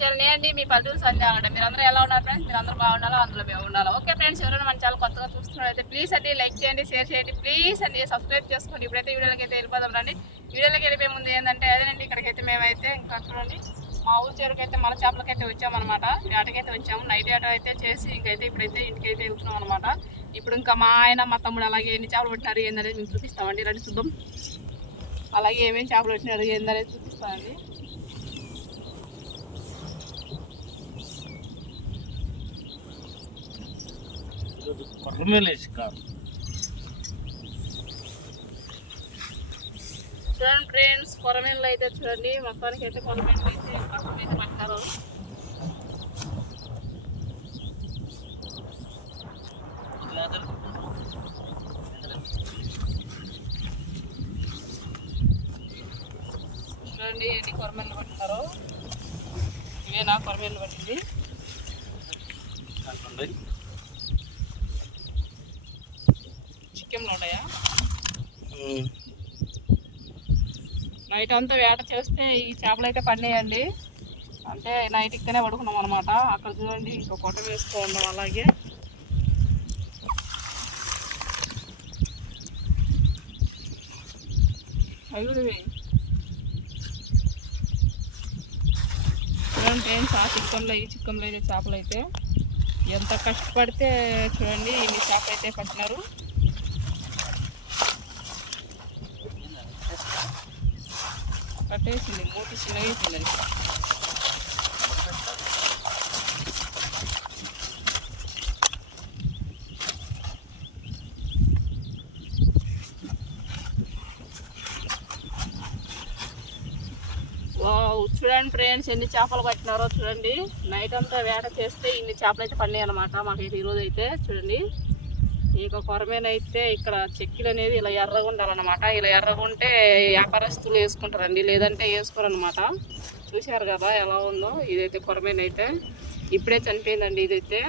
Channel నేను మీ పల్లెటూరు సంధ్య అండి మీరు అందరూ ఎలా ఉన్నారు ఫ్రెండ్స్ మీరు అందరూ బాగుండాలో అందులో మేము ఉండాలి? ఓకే ఫ్రెండ్స్ ఎవరైనా మన ఛానల్ కొత్తగా చూస్తున్నట్లయితే ప్లీజ్ అండి లైక్ చేయండి షేర్ చేయండి ప్లీజ్ అండి సబ్స్క్రైబ్ చేసుకోండి. ఇప్పుడైతే వీడియోలకి అయితే వెళ్ళిపోదాం రండి. వీడియోలోకి వెళ్ళిపోయే ముందు ఏంటంటే అదేనండి ఇక్కడికైతే మేమైతే ఇంకా చూడండి మా ఊరు చేరుకైతే మన చేపలకైతే వచ్చామన్నమాట వేటకైతే వచ్చాము. నైట్ వేట అయితే చేసి ఇంకైతే ఇప్పుడైతే ఇంటికైతే వెళ్తున్నాం అనమాట ఇప్పుడు ఇంకా మా ఆయన మా తమ్ముడు అలాగే ఎన్ని చేపలు పట్టినారు ఏందనేది మేము చూపిస్తామండి. రండి చూద్దాం. అలాగే ఏమేమి చేపలు వచ్చినారు ఏందనేది చూపిస్తామండి. కొర్రమేలేసి కాదు. చూడండి ఫ్రెండ్స్ కొరమేన్లు అయితే చూడండి. మొత్తానికి అయితే కొరమేన్లు అయితే కష్టం అయితే పట్టారు. చూడండి ఎన్ని కొరమేన్లు పట్టారు. ఇవేనా కొరమేన్లు పట్టింది? చికెన్లు ఉన్నాయా? నైట్ అంతా వేట చేస్తే ఈ చేపలు అయితే పడినాయండి అంటే నైట్ ఇక్కడనే పడుకున్నాం అనమాట అక్కడ చూడండి ఇంకో కొట్ట వేసుకో ఉన్నాం అలాగే. అయ్యుడివి చూడండి ఫ్రెండ్స్ ఆ చిక్కంలో ఈ చిక్కంలో అయితే చేపలు అయితే. ఎంత కష్టపడితే చూడండి ఇన్ని చేపలు అయితే పట్టినారు. కట్టేసింది మూతి చిన్నగా అయిపోయింది చూడండి ఫ్రెండ్స్ ఎన్ని చేపలు పట్టినారో చూడండి. నైట్ అంతా వేట చేస్తే ఇన్ని చేపలు అయితే పడినాయి అనమాట మాకైతే ఈరోజు అయితే చూడండి. ఇక కొరమేనైతే ఇక్కడ చెక్కీలు అనేది ఇలా ఎర్రగా ఉండాలన్నమాట. ఇలా ఎర్రగా ఉంటే వ్యాపారస్తులు వేసుకుంటారండి లేదంటే వేసుకోరు అనమాట చూశారు కదా ఎలా ఉందో? ఇదైతే కొరమేనైతే. ఇప్పుడే చనిపోయిందండి ఇదైతే.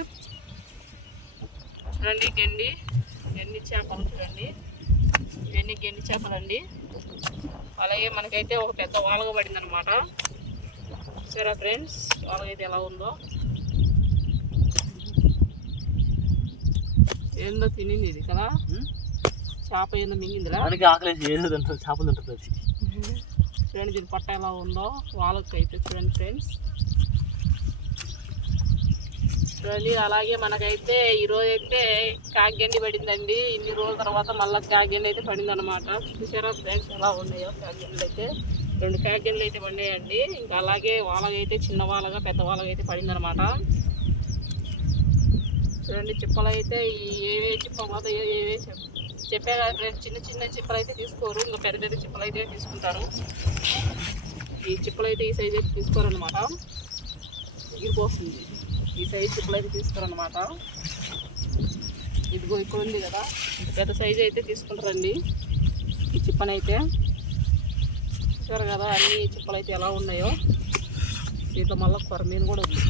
చూడండి గెండి గెండి చేపలు చూడండి. ఇవన్నీ గెండి చేపలండి. అలాగే మనకైతే ఒక పెద్ద వాలగ పడింది అనమాట చూసారా ఫ్రెండ్స్? వాళ్ళకైతే ఎలా ఉందో? ఏందో తినింది ఇది కదా? చేప ఏందో మింగిందిరా. దానికి ఆకలేసి ఏదో తింటుంది చేపలు అది చూడండి దీని పట్ట ఎలా ఉందో వాళ్ళకి అయితే చూడండి ఫ్రెండ్స్. చూడండి అలాగే మనకైతే ఈరోజు అయితే కాగండి పడిందండి. ఇన్ని రోజుల తర్వాత మళ్ళీ కాగండి అయితే పడింది అనమాట చూసారా ఫ్రెండ్స్ ఎలా ఉన్నాయో కాగండ్లు అయితే. రెండు కాగండ్లు అయితే పడినాయండి ఇంకా అలాగే వాళ్ళకైతే చిన్న వాళ్ళగా పెద్ద వాళ్ళగా అయితే పడింది అనమాట చూడండి చిప్పలు అయితే ఏవే చిప్పలు పోతాయో ఏవే చెప్పే కదా చిన్న చిన్న చిప్పలు అయితే తీసుకోరు. ఇంకా పెద్ద పెద్ద చిప్పలు అయితే తీసుకుంటారు. ఈ చిప్పలు అయితే ఈ సైజ్ అయితే తీసుకోరు అనమాట ఎగిరిపోతుంది ఈ సైజ్ చిప్పలు అయితే తీసుకోరు అనమాట ఇదిగో ఇక్కడ ఉంది కదా. పెద్ద సైజ్ అయితే తీసుకుంటారండి. ఈ చిప్పనైతే. చూసారు కదా అన్ని చిప్పలు అయితే ఎలా ఉన్నాయో. దీంట్లో మళ్ళీ కొరమీను కూడా ఉంది.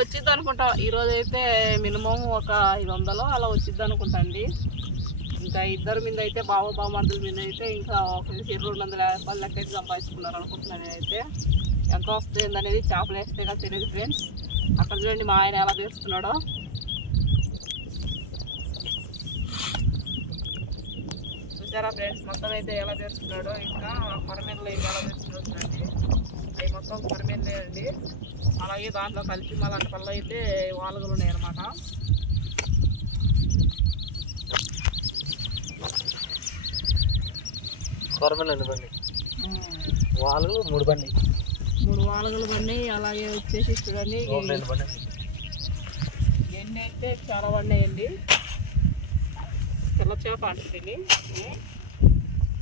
వచ్చింది అనుకుంటా ఈరోజు అయితే మినిమం ఒక ఐదు వందలు అలా వచ్చిద్ది అనుకుంటా అండి. ఇంకా ఇద్దరు మీద అయితే బావ బావమర్దుల మీద అయితే ఇంకా ఒక రెండు వందల రూపాయలు లెక్క అయితే సంపాదించుకున్నారు అనుకుంటున్నాను నేనైతే. ఎంత వస్తుంది అనేది చేపలు వేస్తే కదా తెలియదు ఫ్రెండ్స్. అక్కడ చూడండి మా ఆయన ఎలా తీస్తున్నాడో చూసారా ఫ్రెండ్స్ మొత్తం అయితే ఎలా తెస్తున్నాడో ఇంకా కొరమీనలు అయితే ఎలా తెస్తున్నాడో అవి మొత్తం కొరమీనలే అండి. అలాగే దాంట్లో కలిపి మళ్ళీ పళ్ళు అయితే వాలుగలు ఉన్నాయన్నమాట బండి? మూడు బండి. మూడు వాలుగలు పడినాయి అలాగే వచ్చేసి చూడండి బండి. ఎన్ని అయితే చాలా పడినాయండి. తెల్ల చేప అంటుంది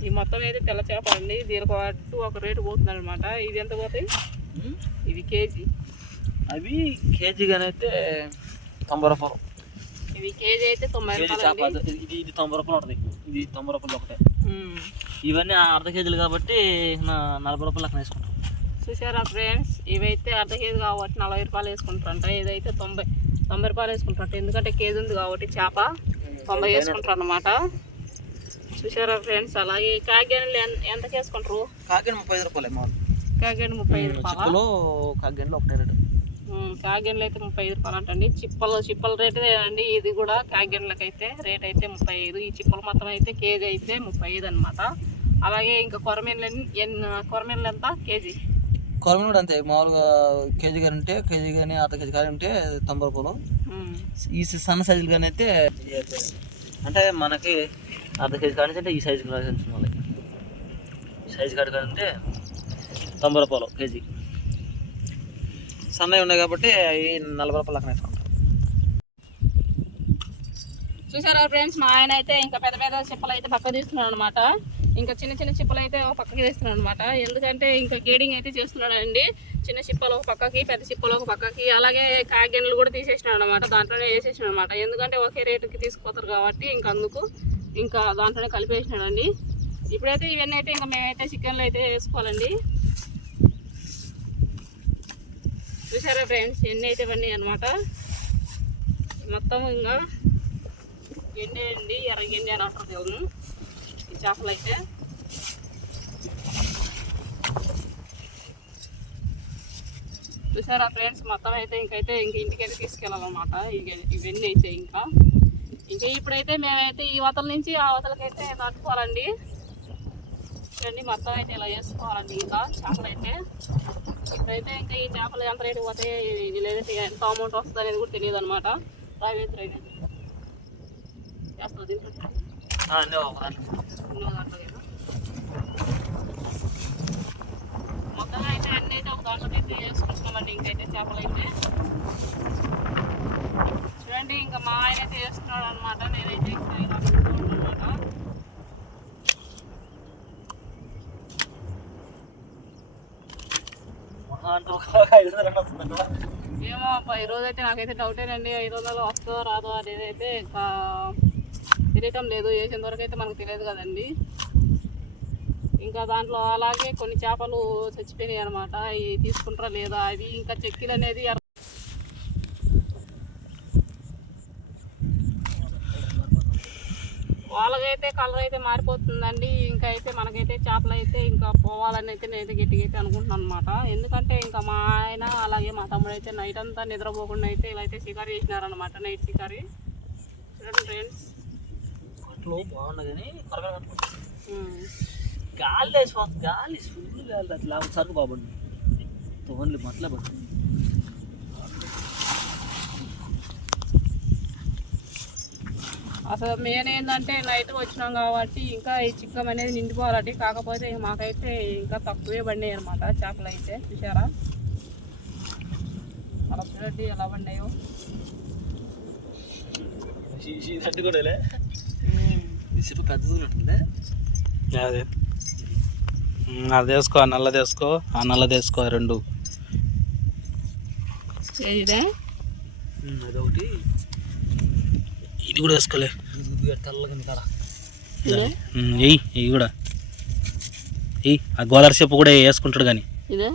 ఈ మొత్తం అయితే తెల్ల చేప అండి. దీనికి అటు ఒక రేటు పోతుంది అనమాట ఇది ఎంత పోతాయి? ఇది కేజీ? అవి కేజీగానైతే తొంభై రూపాయలు. ఇవి కేజీ అయితే తొంభై కేజీ రూపాయలు చేప అండి ఇది ఇది తొంభై రూపాయలు ఉంటుంది. ఇది తొంభై రూపాయలు ఒకటే. ఉమ్. ఇవన్నీ అర్ధ కేజీలు కాబట్టి నా నలభై రూపాయలు అక్కడ వేసుకుంటాం. చూసారా ఫ్రెండ్స్? ఇవైతే అర్ధ కేజీ కాబట్టి నలభై రూపాయలు వేసుకుంటారంట. ఇదైతే తొంభై తొంభై రూపాయలు వేసుకుంటారంట. ఎందుకంటే కేజీ ఉంది కాబట్టి చేప తొంభై వేసుకుంటారు అనమాట చూసారా ఫ్రెండ్స్? అలాగే కాకిగండ్లు ఎంత వేసుకుంటారు? కాకినాడ ముప్పై ఐదు రూపాయలు కాకిగండి ముప్పై ఐదు రూపాయలా కాకినాడలో ఒకటే రేటు. కాకిగండ్లు అయితే ముప్పై ఐదు రూపాయలు అంటండి. చిప్పలు చిప్పల రేటు అండి ఇది కూడా కాకిగండ్లకి అయితే రేట్ అయితే ముప్పై ఐదు. ఈ చిప్పలు మొత్తం అయితే కేజీ అయితే ముప్పై ఐదు అనమాట అలాగే ఇంకా కొరమీన్లు ఎన్ని కొరమీన్లు ఎంత? కేజీ? కొరమీను కూడా అంతే. మామూలుగా కేజీ కానీ ఉంటే కేజీ కానీ అర్ధ కేజీ కానీ ఉంటే తొంభై రూపాయలు. ఈ సన్న సైజులు కానీ అయితే అంటే మనకి అర్ధ కేజీ కానీ అంటే ఈ సైజు కానీ వాళ్ళకి ఈ సైజు కాడి కానీ ఉంటే తొంభై రూపాయలు కేజీ. సన్నవి ఉన్నాయి కాబట్టి అవి నలభై రూపాయలు అక్కడ వేసుకుంటారు చూసారా ఫ్రెండ్స్ మా ఆయన అయితే ఇంకా పెద్ద పెద్ద చిప్పలు అయితే పక్క తీస్తున్నాడు అనమాట ఇంకా చిన్న చిన్న చిప్పలు అయితే ఒక పక్కకి తీస్తున్నాడు అనమాట ఎందుకంటే ఇంకా గేడింగ్ అయితే చేస్తున్నాడు అండి చిన్న చిప్పలు ఒక పక్కకి పెద్ద చిప్పలు ఒక పక్కకి. అలాగే కాగిన్లు కూడా తీసేసినాడు అనమాట దాంట్లోనే వేసేసినాడు అనమాట ఎందుకంటే ఒకే రేటుకి తీసుకుపోతారు కాబట్టి ఇంకా అందుకు ఇంకా దాంట్లోనే కలిపేసినాడు అండి ఇప్పుడైతే ఇవన్నీ అయితే ఇంకా మేమైతే చికెన్లు అయితే వేసుకోవాలండి. చూసారా ఫ్రెండ్స్ ఎన్ని అయితే ఇవన్నీ అనమాట మొత్తం ఇంకా ఎన్ని అండి? ఎర్రగెండి అని అంటారు దేవును ఈ చేపలు అయితే. చూసారా ఫ్రెండ్స్ మొత్తం అయితే ఇంకైతే ఇంక ఇంటికైతే తీసుకెళ్ళాలన్నమాట. ఇవి- ఇవన్నీ అయితే ఇంకా. ఇంకా ఇప్పుడైతే మేమైతే ఈ వతల నుంచి ఆ వతలకైతే తట్టుకోవాలండి చూడండి మొత్తం అయితే ఇలా చేసుకోవాలండి ఇంకా చేపలు అయితే. ఇప్పుడైతే ఇంకా ఈ చేపలు ఎంత రేటు పోతే ఇది లేదంటే ఎంత అమౌంట్ వస్తుంది అనేది కూడా తెలియదు అనమాట కదా. మొత్తంగా అయితే అన్ని అయితే ఒక దాంట్లో అయితే వేసుకుంటున్నామండి ఇంకైతే చేపలు అయితే. చూడండి ఇంకా మా ఆయన అయితే వేస్తున్నాడు అనమాట నేనైతే ఇంకా ఇలా అనమాట ఏమో ఈ రోజు అయితే నాకైతే డౌటేనండి ఐదు వందలు వస్తుందో రాదో అనేది అయితే ఇంకా తెలియటం లేదు. వేసేంత వరకు అయితే మనకు తెలియదు కదండి. ఇంకా దాంట్లో అలాగే కొన్ని చేపలు చచ్చిపోయినాయి అనమాట అవి తీసుకుంటారా లేదా? అవి ఇంకా చెక్కీలు అనేది వాళ్ళకైతే కలర్ అయితే మారిపోతుందండి. ఇంకా అయితే మనకైతే చేపలు అయితే ఇంకా పోవాలని అయితే నేనైతే గట్టిగా అయితే అనుకుంటున్నాను అనమాట ఎందుకంటే ఇంకా మా ఆయన అలాగే మా తమ్ముడు అయితే నైట్ అంతా నిద్రపోకుండా అయితే ఇలా అయితే షికారు చేసినారనమాట నైట్ షికారి. చూడండి ఫ్రెండ్స్. గాలి గాలి ఫుల్ గాలి అట్లా. సరుకు బాగుంది ఓన్లీ మట్లే పడుతుంది. అసలు మెయిన్ ఏంటంటే నైట్ వచ్చినాం కాబట్టి ఇంకా ఈ చిక్కం అనేది నిండిపోవాలండి కాకపోతే మాకైతే ఇంకా తక్కువే పడినాయి అనమాట చేపలు అయితే చూసారా అలా చూడండి ఎలా పడినాయో. అదే. అది వేసుకో ఆ నల్లది వేసుకో ఆ నల్లది వేసుకో రెండు. అదొకటి. ఇది కూడా వేసుకోలే. ఎయ్యి ఇవి కూడా. ఎయ్యి ఆ గోదావరి చెప్పు కూడా వేసుకుంటాడు కానీ. ఇదే?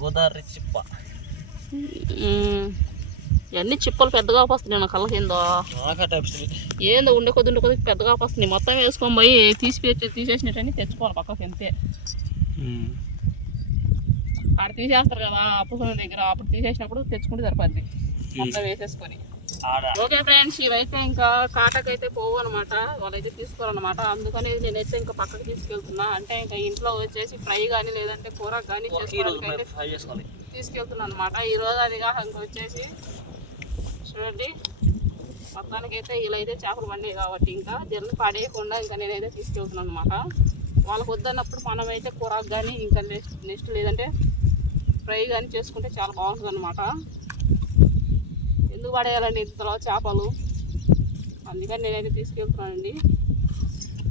గోదావరి చిప్ప. ఉమ్. ఇవన్నీ చిప్పలు పెద్దగా వస్తున్నాయి నా కళ్ళ కింద నాకా టైప్స్ ఏందో ఉండే కొద్ది ఉండే కొద్ది పెద్దగా వస్తున్నాయి మొత్తం వేసుకొని పోయి తీసి తీసేసినట్టని తెచ్చుకోవాలి పక్కకి అంతే. ఆడ తీసేస్తారు కదా అప్పు కొనే దగ్గర అప్పుడు తీసేసినప్పుడు తెచ్చుకుంటే సరిపోద్ది. మొత్తం వేసేసుకొని. ఓకే ఫ్రెండ్స్ ఇవైతే ఇంకా కాటకైతే పోవు అనమాట వాళ్ళైతే తీసుకోరనమాట అందుకని నేనైతే ఇంకా పక్కకి తీసుకెళ్తున్నా. అంటే ఇంకా ఇంట్లో వచ్చేసి ఫ్రై కానీ లేదంటే కూర కానీ తీసుకెళ్తున్నాను అనమాట ఈ రోజు అది కాక ఇంకా వచ్చేసి చూడండి. మొత్తానికి అయితే ఇలా అయితే చేపలు పండాయి కాబట్టి ఇంకా దీన్ని పడేయకుండా ఇంకా నేనైతే తీసుకెళ్తున్నాను అనమాట వాళ్ళకి వద్దన్నప్పుడు మనం అయితే కూరకు కానీ ఇంకా నెక్స్ట్ నెక్స్ట్ లేదంటే ఫ్రై కానీ చేసుకుంటే చాలా బాగుంటుంది అనమాట ఎందుకు పడేయాలండి ఇంతలో చేపలు? అందుకని నేనైతే తీసుకెళ్తున్నానండి.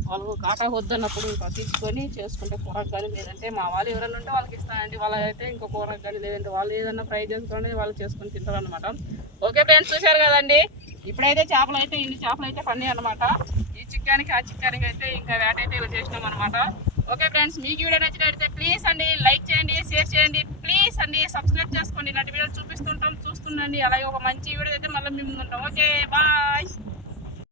వాళ్ళకు కాటా వద్దన్నప్పుడు ఇంకా తీసుకొని చేసుకుంటే కూరకు కానీ లేదంటే మా వాళ్ళు ఎవరైనా ఉంటే వాళ్ళకి ఇస్తానండి. వాళ్ళైతే ఇంకా కూరకు కానీ లేదంటే వాళ్ళు ఏదైనా ఫ్రై చేసుకొని వాళ్ళు చేసుకొని తింటారు అనమాట ఓకే ఫ్రెండ్స్ చూశారు కదండి? ఇప్పుడైతే చేపలు అయితే ఇన్ని చేపలు అయితే పండి అనమాట ఈ చిక్కానికి ఆ చిక్కానికి అయితే ఇంకా వేట అయితే ఇలా చేసినాం అనమాట ఓకే ఫ్రెండ్స్ మీకు వీడియో నచ్చినట్లయితే ప్లీజ్ అండి లైక్ చేయండి షేర్ చేయండి ప్లీజ్ అండి సబ్స్క్రైబ్ చేసుకోండి. ఇలాంటి వీడియోలు చూపిస్తుంటాం చూస్తుండండి. అలాగే ఒక మంచి వీడియో అయితే మళ్ళీ మేము ఉంటాం. Okay bye